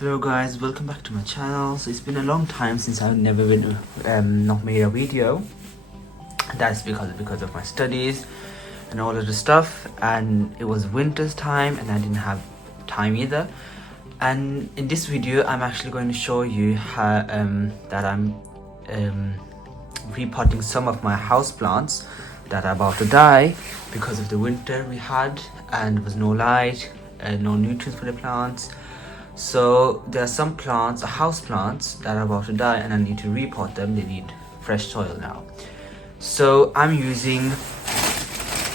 Hello guys, welcome back to my channel. So it's been a long time since I've never been not made a video. That's because of my studies and all of the stuff, and it was winter's time and I didn't have time either. And in this video I'm actually going to show you how that I'm repotting some of my house plants that are about to die because of the winter we had, and there was no light and no nutrients for the plants. So there are some plants, house plants, that are about to die and I need to repot them. They need fresh soil now. So I'm using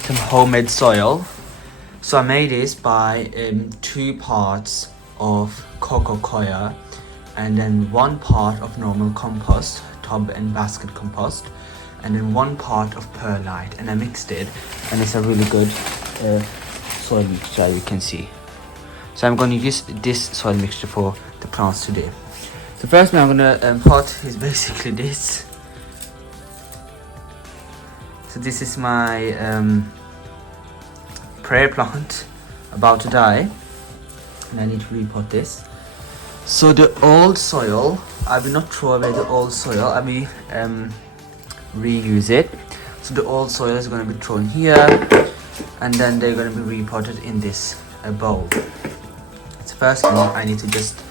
some homemade soil. So I made this by 2 parts of coco coir and then 1 part of normal compost, tub and basket compost, and then 1 part of perlite, and I mixed it, and it's a really good soil mixture, you can see. So I'm going to use this soil mixture for the plants today. So first thing I'm going to pot is basically this. So this is my prayer plant about to die, and I need to repot this. So the old soil, I will not throw away the old soil, I will reuse it. So the old soil is going to be thrown here, and then they're going to be repotted in this bowl. First of all, I need to just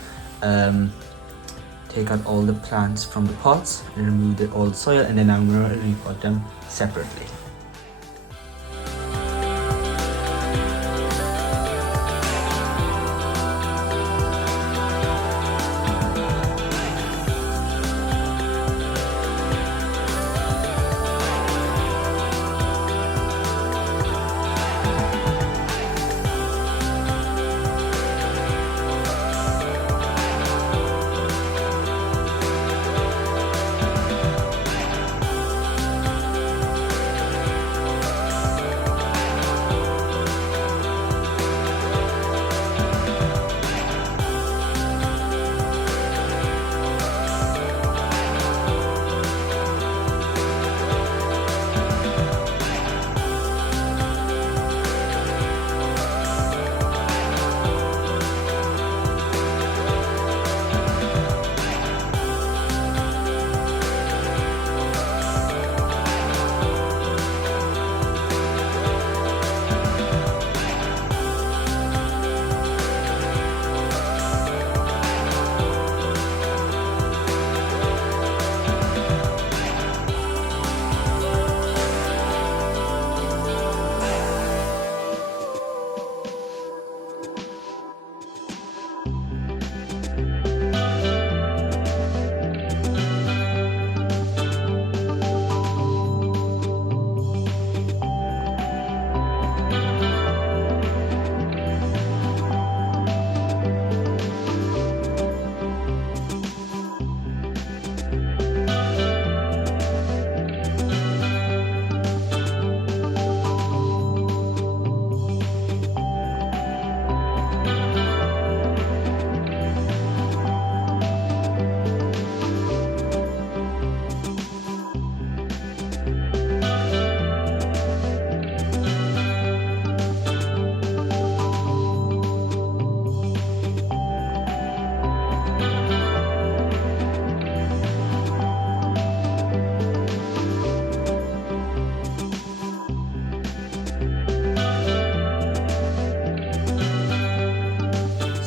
take out all the plants from the pots and remove the old soil, and then I'm going to repot them separately.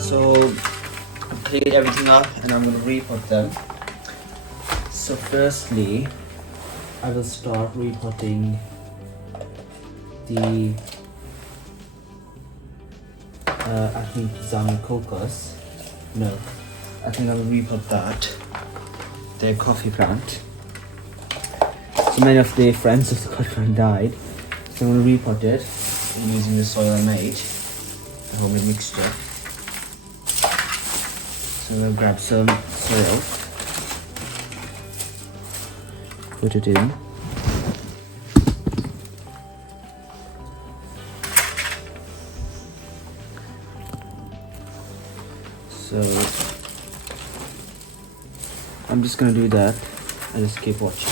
So I've cleaned everything up and I'm going to repot them. So firstly, I will start repotting the I think Zamicocus. No, I think I will repot that. Their coffee plant. So many of the friends of the coffee plant died. So I'm going to repot it using the soil I made, the homemade mixture. So I'm going to grab some soil, put it in. So I'm just going to do that and just keep watching.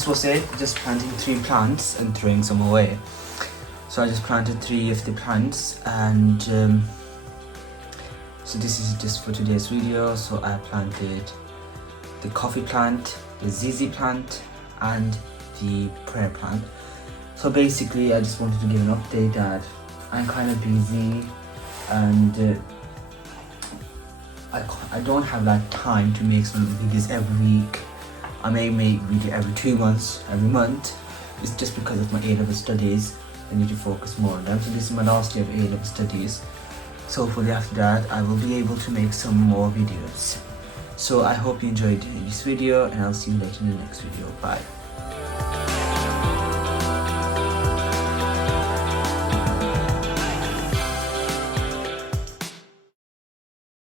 this was it, just planting 3 plants and throwing some away. So I just planted 3 of the plants, and so this is just for today's video. So I planted the coffee plant, the ZZ plant, and the prayer plant. So basically I just wanted to give an update that I'm kind of busy, and I don't have that time to make some videos every week. I may make video every 2 months, every month. It's just because of my A-level studies. I need to focus more on them. So this is my last year of A-level studies. So hopefully after that I will be able to make some more videos. So I hope you enjoyed this video, and I'll see you later in the next video. Bye.